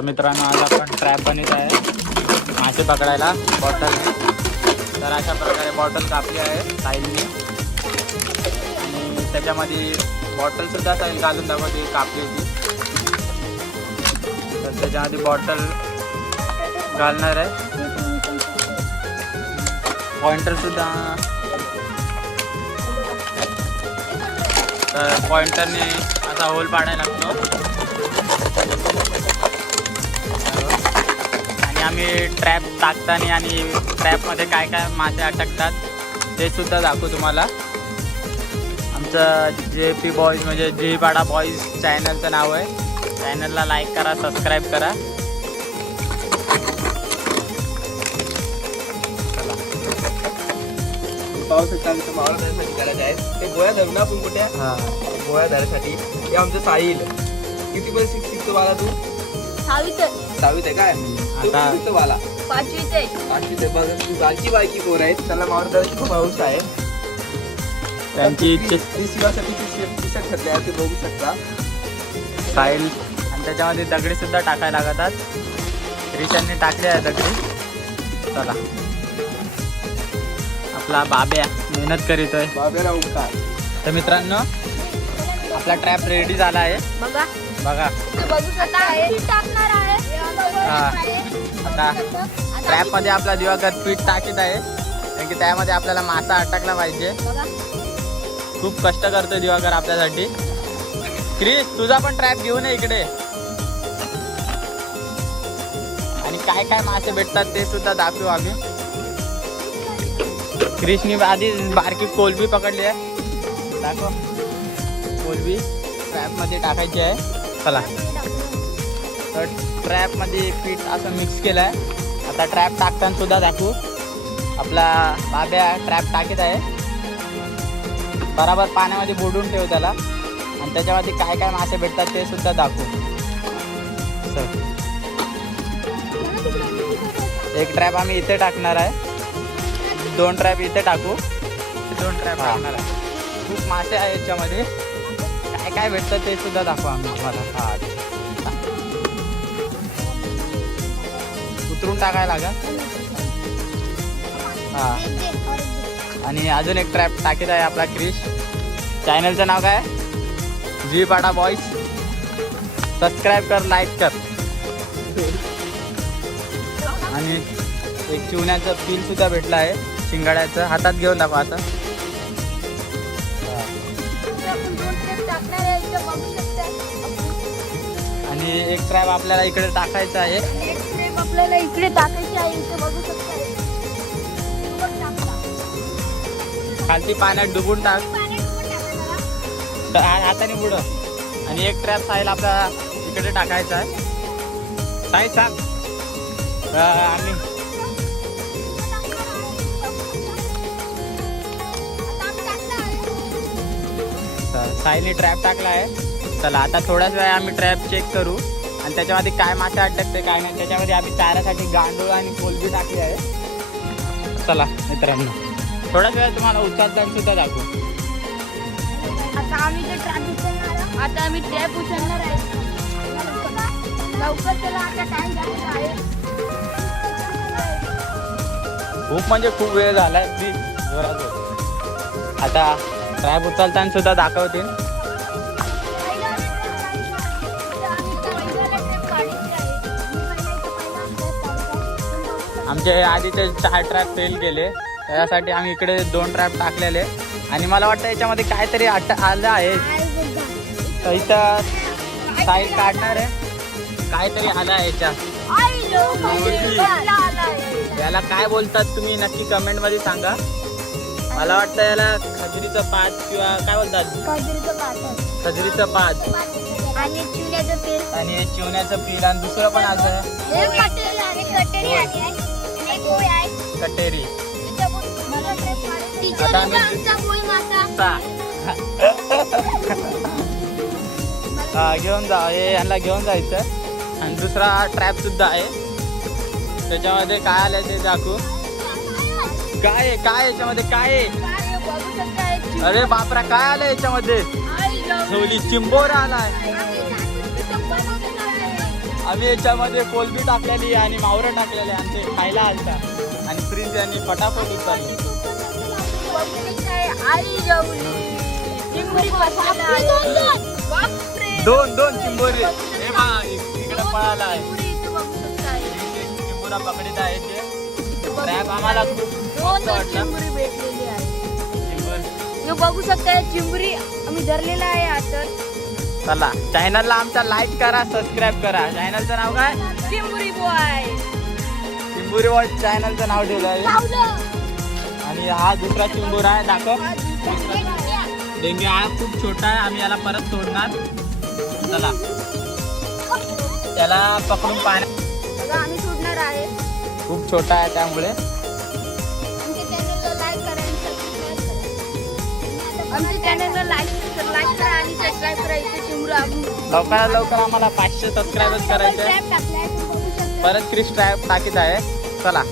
तर मित्रांनो आज आपण ट्रॅप बनवत आहे मासे पकडायला बॉटलने. तर अशा प्रकारे बॉटल कापली आहे साईलने आणि त्याच्यामध्ये बॉटलसुद्धा साईल घालून दाखवते कापली होती. तर त्याच्यामध्ये बॉटल घालणार आहे. पॉइंटरसुद्धा तर पॉइंटरने असा होल पाडायला लागतो आणि आम्ही ट्रॅप टाकताना आणि ट्रॅपमध्ये काय काय मासे अटकतात ते सुद्धा दाखवू तुम्हाला. आमचं JP बॉईज म्हणजे जी पाडा बॉईज चॅनलचं नाव आहे. चॅनलला लाईक करा, सबस्क्राईब करा. पाहू शकता आम्ही मावळ धरण्यासाठी करायचे आहेत. ते गोळ्या धरून आपण कुठे गोळ्या धरण्यासाठी हे आमचं साहिल. किती पण शिकतो बाला तू? सहावीत आहे काय? तू आता शिकतो बाला? पाचवीत आहे. बघ तू बारकी पोर आहेत, त्याला मावळ धरायची खूप हौस आहे. त्यांची इच्छा शिवासाठी टी शर्ट घातले आहे, ते बघू शकता. साईल आणि त्याच्यामध्ये दगडी सुद्धा टाकायला लागतात. रिशांनी टाकले आहे दगडी. चला आपला बाब्या मेहनत करीतोय. बाबेला उकार. तर मित्रांनो आपला ट्रॅप रेडी झाला आहे. बघा बघा बघू शकता आहे टाकणार आहे. आता ट्रॅपमध्ये आपला दिवाकर पीठ टाकीत आहे कारण की त्यामध्ये आपल्याला मासा अटकला पाहिजे. बघा खूप कष्ट करतोय दिवाकर आपल्यासाठी. क्रिस तुझा पण ट्रॅप घेऊन ये इकडे. आणि काय काय मासे भेटतात ते सुद्धा दाखवू आम्ही. क्रिसनी आधी बारकी कोलबी पकडली आहे. दाखव कोलबी ट्रॅपमध्ये टाकायची आहे. चला तर ट्रॅपमध्ये पीठ असं मिक्स केलं आहे. आता ट्रॅप टाकताना सुद्धा दाखवू. आपला बाब्या ट्रॅप टाकीत आहे. बराबर पाण्यामध्ये बुडून ठेव त्याला आणि त्याच्यामध्ये काय काय मासे भेटतात ते सुद्धा दाखवू. चल एक ट्रॅप आम्ही इथे टाकणार आहे. 2 ट्रॅप इथे टाकू. 2 ट्रॅप टाकणार आहे. खूप मासे आहे याच्यामध्ये. काय काय भेटतं ते सुद्धा दाखवू आम्ही तुम्हाला. उतरून टाकायला लागेल. आणि अजून एक ट्रॅप टाकीत आहे आपला क्रिश. चॅनलचं नाव काय? जी पाडा बॉईज. सबस्क्राईब कर, लाईक कर. आणि एक चिवण्याचं पील सुद्धा भेटलं आहे शिंगाड्याचं. हातात घेऊन दाखवा आता. आणि एक ट्रॅप आपल्याला इकडे टाकायचा आहे. आपल्याला इकडे टाकायची आहे. इथे बघू शकता. खालती पाण्यात डुबून टाक. हाताने बुडव. आणि एक ट्रॅप साईल आपल्याला इकडे टाकायचा आहे. साईल सांग. आम्ही साईने ट्रॅप टाकला आहे. चला आता थोड्याच वेळा आम्ही ट्रॅप चेक करू आणि त्याच्यामध्ये काय मासे अटकते काय नाही. त्याच्यामध्ये आम्ही चाऱ्यासाठी गांडूळ आणि कोलबी टाकली आहे. चला मित्रांनो थोड्याच वेळा तुम्हाला उचलताना सुद्धा दाखवू. आता आम्ही ते ट्रॅप उचलणार. आता आम्ही ट्रॅप उचलणार आहे. लवकर चला आता टाइम झालेला आहे. खूप म्हणजे खूप वेळ झालाय. प्लीज जोरात बोल. आता ट्रॅप उचलताना सुद्धा दाखवतील. आमचे आधीचे 4 ट्रॅप फेल गेले. त्यासाठी आम्ही इकडे 2 ट्रॅप टाकलेले आणि मला वाटतं याच्यामध्ये काहीतरी आलं आहे. तर इथं साईड काढणार आहे. काहीतरी आलं आहे याच्यात. याला काय बोलतात तुम्ही नक्की कमेंटमध्ये सांगा. मला वाटतं याला खजरीचं पात किंवा काय बोलतात. खजरीचं पात आणि चिवण्याचं पीठ आणि चिवण्याचं पीठ आणि दुसरं पण असं कटेरी. आता आम्ही घेऊन जा. हे यांना घेऊन जायचं. आणि दुसरा ट्रॅप सुद्धा आहे. त्याच्यामध्ये काय आलं ते दाखवू. काय आहे काय याच्यामध्ये काय आहे. अरे बापरा काय आलं याच्यामध्ये. चिंबोरा आलाय. आम्ही याच्यामध्ये कोलबी टाकलेली आणि मावरं टाकलेले आणि ते खायला आलता आणि प्रिन्स यांनी फटाफट उचलली. आई जेवली. चिंबोरी दोन चिंबोरी हे बघा इकडे पळाला आहे. चिंबोरा पकडीत आहे ते ट्रॅप आम्हाला खूप वाटला. चिंबोरी भेटलेली आहे. चिंबोरी हे बघू शकता चिंबोरी आम्ही धरलेला आहे आता. चला चॅनलला आमचा लाईक करा, सबस्क्राईब करा. चॅनलचं नाव काय? चिंबोरी बॉय. चिंबोरी बॉय चॅनलचं नाव ठेवलं आहे. आणि हा दुसरा चिंबोरा आहे, दाखव. डेंगे हा खूप छोटा आहे, आम्ही याला परत सोडणार. चला त्याला पकडून पाण्यात आम्ही सोडणार आहे. खूप छोटा आहे त्यामुळे आमच्या चॅनलला लाईक करा आणि सबस्क्राईब करा. आमच्या चॅनलला लाईक करा आणि सबस्क्राईब करा. इथे चिंबरू लवकरात लवकर आम्हाला 500 सबस्क्राईबर्स करायचे. परत क्रिस ट्रॅप टाकीत आहे. चला